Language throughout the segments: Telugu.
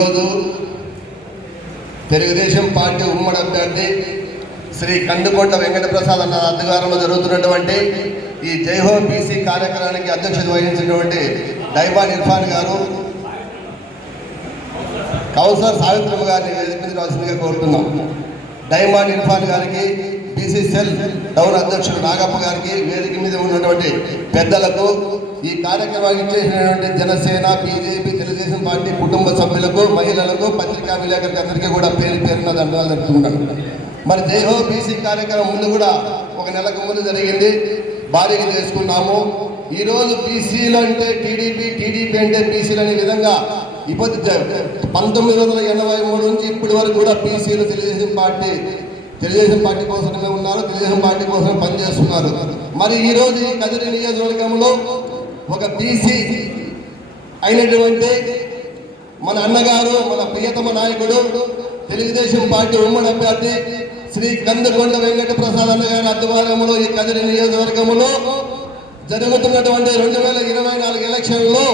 ఈరోజు తెలుగుదేశం పార్టీ ఉమ్మడి అభ్యర్థి శ్రీ కందుకొండ వెంకటప్రసాద్ అన్న అధికారంలో జరుగుతున్నటువంటి ఈ జైహో బీసీ కార్యక్రమానికి అధ్యక్షత వహించినటువంటి డైబాన్ ఇర్ఫాన్ గారు కౌన్సిలర్ సావిత్రమ్మ గారిని వేదికరాల్సిందిగా కోరుతున్నాం. డైమాండ్ ఇర్ఫాన్ గారికి బీసీ టౌన్ అధ్యక్షుడు నాగప్ప గారికి వేదిక మీద ఉన్నటువంటి పెద్దలకు ఈ కార్యక్రమానికి చేసినటువంటి జనసేన బీజేపీ తెలుగుదేశం పార్టీ కుటుంబ సభ్యులకు మహిళలకు పత్రికా విలేకరులకు అందరికీ కూడా పేరు పేరున దండాలు జరుపుకుంటాను మరి జైహో బీసీ కార్యక్రమం ముందు కూడా ఒక నెలకు ముందు జరిగింది. భారీగా చేసుకున్నాము. ఈరోజు బీసీలు అంటే టీడీపీ టీడీపీ అంటే బీసీలు అనే విధంగా ఇప్పుడు పంతొమ్మిది వందల ఎనభై మూడు నుంచి ఇప్పటి వరకు కూడా బీసీలు తెలుగుదేశం పార్టీ తెలుగుదేశం పార్టీ కోసమే ఉన్నారు తెలుగుదేశం పార్టీ కోసం పనిచేస్తున్నారు. మరి ఈరోజు ఈ కదిరి నియోజకవర్గంలో ఒక బీసీ అయినటువంటి మన అన్నగారు మన ప్రియతమ నాయకుడు తెలుగుదేశం పార్టీ ఉమ్మడి అభ్యర్థి శ్రీ కందకొండ వెంకట ప్రసాద్ అన్నగారి అధ్వర్యంలో ఈ కదిరి నియోజకవర్గంలో జరుగుతున్నటువంటి రెండు వేల ఇరవై నాలుగు ఎలక్షన్లో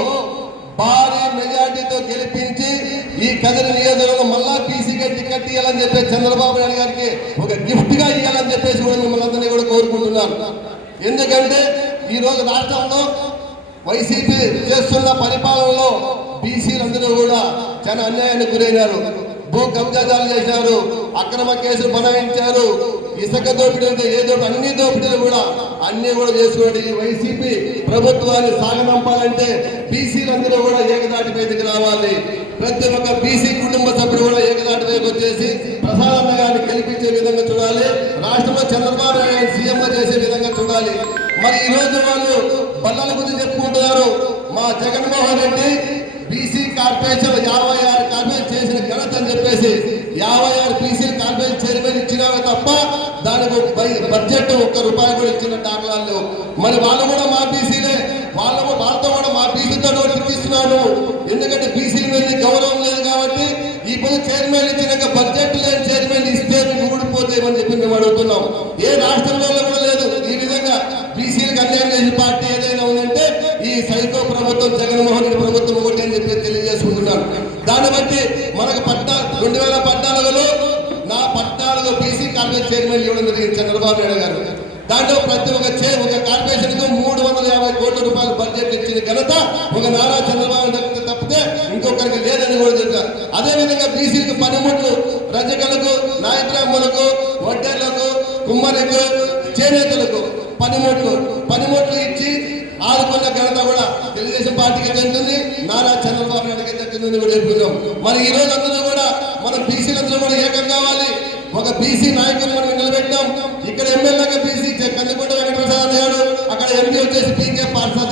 భారీ మెజార్టీతో గెలిపించి ఈ కదిరి నియోజకవర్గం మళ్ళా పీసీగా టికెట్ ఇవ్వాలని చెప్పి చంద్రబాబు నాయుడు గారికి ఒక చెప్పేసి కూడా మిమ్మల్ని అందరినీ కూడా కోరుకుంటున్నాను. ఎందుకంటే ఈ రోజు రాష్ట్రంలో వైసీపీ చేస్తున్న పరిపాలనలో బీసీలందరూ కూడా చాలా అన్యాయానికి గురైనారు. భూ కబ్జాదాలు చేశారు. అక్రమ కేసులు బనాయించారు ఇసుక దోపిడీలు ఏదో అన్ని దోపిడీలు కూడా అన్ని కూడా చేసుకోండి ఈ వైసీపీ ప్రభుత్వాన్ని సాగనంపాలంటే బీసీలందరూ కూడా ఏకదాటి మీదకి రావాలి. ప్రతి ఒక్క బీసీ కుటుంబ సభ్యుడు కూడా ఏకదాటి వైపు వచ్చేసి ప్రసాదన్న గారిని గెలిపించే విధంగా చూడాలి. రాష్ట్రంలో చంద్రబాబు నాయుడు సీఎం చేసే విధంగా చూడాలి. మరి ఈ రోజు వాళ్ళు బల్లల గురించి చెప్పుకుంటున్నారు. మా జగన్మోహన్ రెడ్డి బీసీ కార్పొరేషన్ యాభై ఆరు కార్పొరేషన్ చేసిన ఘనత అని చెప్పేసి యాభై ఆరు బీసీ కార్పొరేషన్ చైర్మన్ ఇచ్చినావే తప్ప దానికి బడ్జెట్ ఒక్క రూపాయి కూడా ఇచ్చిన దాఖలాలు మరి వాళ్ళు కూడా మా బీసీలే వాళ్ళు కూడా- వాళ్ళతో కూడా మా బీసీతో ఇస్తున్నాను ఎందుకంటే బీసీల మీద గౌరవం లేదు కాబట్టి ఇప్పుడు చైర్మన్ ఇచ్చినాక బడ్జెట్ లేని చైర్మన్ ఇస్తే ఊడిపోతాయని చెప్పి మేము అడుగుతున్నాం. ఏ రాష్ట్రంలో కూడా లేదు. ఈ విధంగా బీసీలకు అన్యాయం చేసిన పార్టీ ఏదైనా ఉందంటే ఈ సైకో ప్రభుత్వం జగన్మోహన్ రెడ్డి ప్రభుత్వం ఒకటి అని చెప్పి తెలియజేసుకుంటున్నాను. దాన్ని బట్టి మనకు పట్టా రెండు వేల పద్నాలుగులో నా పద్నాలుగు బీసీ కాంగ్రెస్ చైర్మన్ ఇవ్వడం జరిగింది చంద్రబాబు నాయుడు గారు. దాంట్లో ప్రతి ఒక్క చే ఒక కార్పొరేషన్కు మూడు వందల యాభై కోట్ల రూపాయల బడ్జెట్ ఇచ్చిన ఘనత ఒక నారా చంద్రబాబు అదే విధంగా బీసీలకు పనిముట్లు రజకులకు నాయకులకు వడ్డర్లకు కుమ్మరికి చేనేతలకు పనిముట్లు. పనిముట్లు ఇచ్చి ఆదుకున్న ఘనత కూడా తెలుగుదేశం పార్టీకి చెందుతుంది నారా చంద్రబాబు నాయుడుకి చెందుతుంది కూడా చెప్పుకున్నాం. మరి ఈ రోజు అందరూ కూడా మన బీసీలందరూ కూడా ఏకం కావాలి. ఒక బీసీ నాయకులు మనం నిలబెట్టాం. ఇక్కడ ఎమ్మెల్యేగా బీసీ కందికొండ వెంకటప్రసాద్ గారు అక్కడ ఎంపీ వచ్చేసి పీకే పార్సాది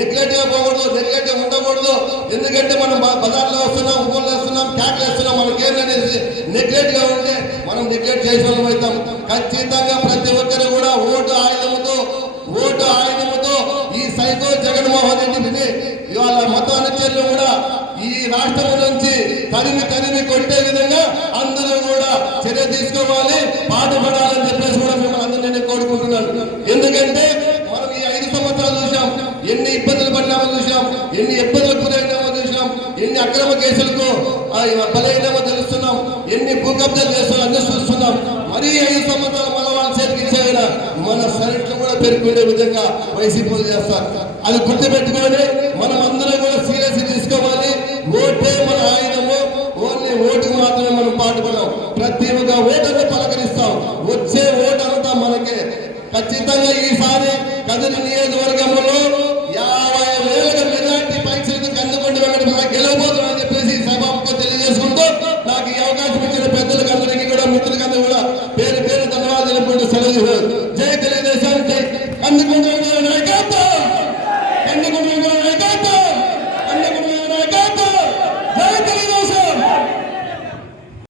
నెగ్లెక్ట్గా పోకూడదు నెగ్లెక్ట్గా ఉండకూడదు. ఎందుకంటే మనం బజార్లో వస్తున్నాం ఊళ్ళో వస్తున్నాం ట్యాక్లు వేస్తున్నాం మనకి ఏంటనేసి నెగ్లెక్ట్గా ఉంటే మనం నెగ్లెక్ట్ చేసిన వాళ్ళం అవుతాం. ఖచ్చితంగా ప్రతి ఒక్కరు కూడా ఓటు ఆయుధముతో ఓటు ఆయుధముతో ఈ సైకో జగన్మోహన్ రెడ్డిని ఇవాళ మత అనుచరులు కూడా ఈ రాష్ట్రం నుంచి తరిమి తరిమి కొట్టే విధంగా అందరూ కూడా చర్య తీసుకోవాలి పాటుపడాలని చెప్పేసి కూడా మిమ్మల్ని అందరూ నేను కోరుకుంటున్నాను. ఎందుకంటే మనం ఈ ఐదు సంవత్సరాలు చూసాం ఎన్ని ఇబ్బందులు చూసినాం ఎన్ని ఇబ్బందులకు గురైనామో చూసినాం ఎన్ని అక్రమ కేసులకు బలైనామో తెలుస్తున్నాం. ఎన్ని భూకబ్జాలు చేస్తున్నాం అన్ని చూస్తున్నాం. మరీ ఐదు సంవత్సరాలు మన వాళ్ళ చేతికి ఇచ్చేవిన మన సరిట్లు కూడా పెరుగుకునే విధంగా వైసీపీ చేస్తారు. అది గుర్తుపెట్టుకొని మనం అందరం కూడా సీరియస్ తీసుకోవాలి. ఓటే మన ఆయుధము. ఓన్లీ ఓటుకు మాత్రమే మనం పాటుపడాం ప్రతి ఒక్క ఓటర్ని పలకరిస్తాం. వచ్చే ఓటు అంతా మనకే. ఖచ్చితంగా ఈసారి కదిరి నియోజకవర్గంలో Şimdi bunu